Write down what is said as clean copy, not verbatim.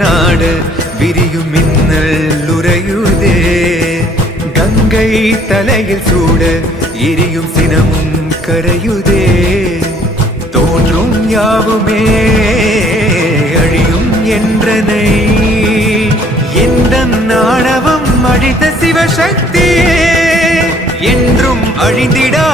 நாடு விரியும் மின்னல் உறையுதே கங்கை தலையில் சூட எரியும் சினமும் கரையுதே தோன்றும் யாவுமே அழியும் என்றனை எந்த நாணவம் அழித்த சிவசக்தியே என்றும் அழிந்திடா